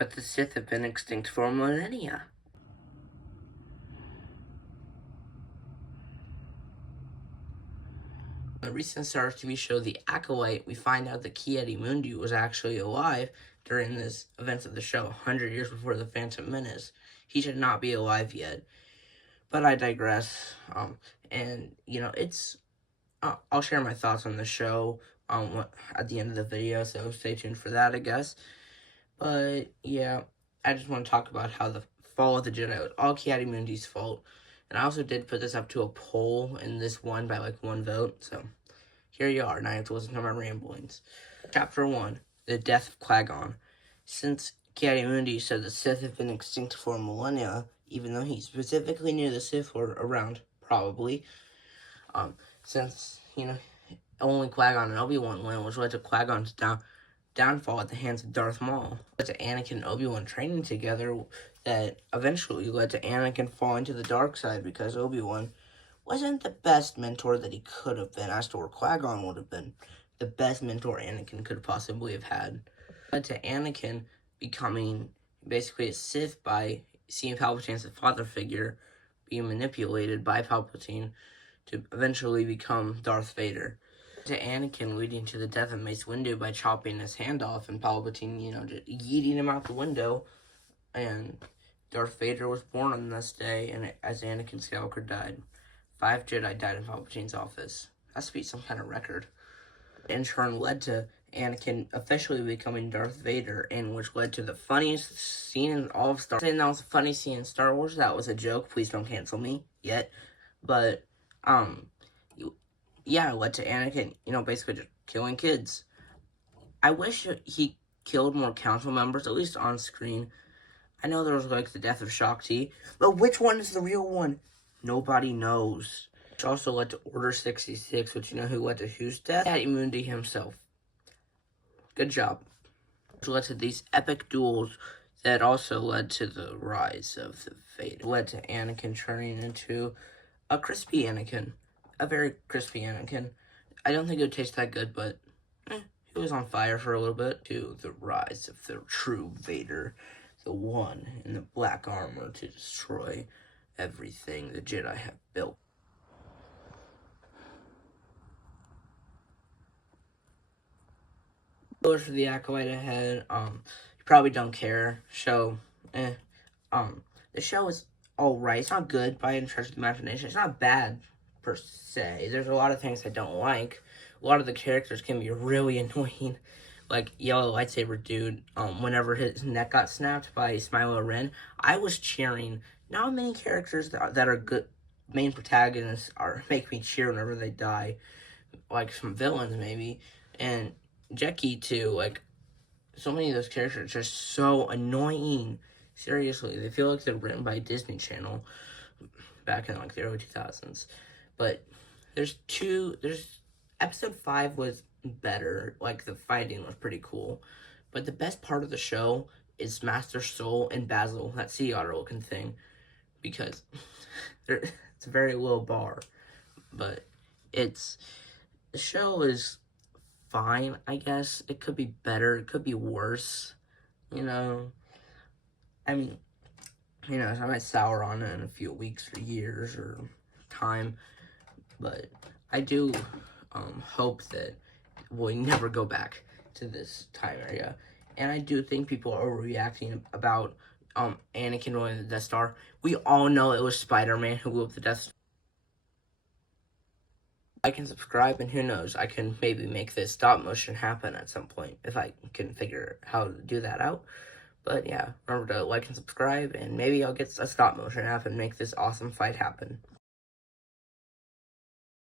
but the Sith have been extinct for millennia. In the recent Star Wars TV show, The Acolyte, we find out that Ki-Adi-Mundi was actually alive during this events of the show, 100 years before The Phantom Menace. He should not be alive yet. But I digress. And, it's... I'll share my thoughts on the show at the end of the video, so stay tuned for that, I guess. But, yeah, I just want to talk about how the fall of the Jedi was all Ki-Adi-Mundi's fault. And I also did put this up to a poll, and this won by, like, 1 vote. So, here you are. Now you have to listen to my ramblings. Chapter 1, The Death of Qui-Gon. Since Ki-Adi-Mundi said the Sith have been extinct for millennia, even though he specifically knew the Sith were around, probably. Since, only Qui-Gon and Obi-Wan went, which led to Qui-Gon's downfall at the hands of Darth Maul. Led to Anakin and Obi-Wan training together that eventually led to Anakin falling to the dark side because Obi-Wan wasn't the best mentor that he could have been, as to where Qui-Gon would have been the best mentor Anakin could possibly have had. Led to Anakin becoming basically a Sith by seeing Palpatine as a father figure, being manipulated by Palpatine to eventually become Darth Vader. To Anakin leading to the death of Mace Windu by chopping his hand off and Palpatine, just yeeting him out the window. And Darth Vader was born on this day, and as Anakin Skywalker died. 5 Jedi died in Palpatine's office. That's to be some kind of record. In turn led to Anakin officially becoming Darth Vader, and which led to the funniest scene in all of Star Wars. Saying that was a funny scene in Star Wars, that was a joke. Please don't cancel me yet. But, yeah, it led to Anakin, basically just killing kids. I wish he killed more council members, at least on screen. I know there was, like, the death of Shakti, but which one is the real one? Nobody knows. Which also led to Order 66, which who led to whose death? Ki-Adi-Mundi himself. Good job. Which led to these epic duels that also led to the rise of the Vader. Led to Anakin turning into a crispy Anakin. A very crispy Anakin. I don't think it would taste that good, but he was on fire for a little bit. To the rise of the true Vader. The one in the black armor to destroy everything the Jedi have built. For the Acolyte ahead, you probably don't care. Show, the show is alright. It's not good by any stretch of the imagination. It's not bad, per se. There's a lot of things I don't like. A lot of the characters can be really annoying. Like Yellow Lightsaber Dude, whenever his neck got snapped by Smiler Ren, I was cheering. Not many characters that are good main protagonists make me cheer whenever they die. Like some villains, maybe. And Jackie, too. Like, so many of those characters are just so annoying. Seriously, they feel like they're written by Disney Channel back in, like, the early 2000s. But there's episode 5 was better. Like, the fighting was pretty cool. But the best part of the show is Master Soul and Basil, that sea otter looking thing. Because it's a very low bar. But the show is fine, I guess. It could be better. It could be worse. I mean, I might sour on it in a few weeks or years or time. But I do hope that we'll never go back to this time area. And I do think people are overreacting about Anakin going to the Death Star. We all know it was Spider-Man who blew up the Death Star. I can subscribe, and who knows, I can maybe make this stop motion happen at some point if I can figure how to do that out. But yeah, remember to like and subscribe, and maybe I'll get a stop motion app and make this awesome fight happen.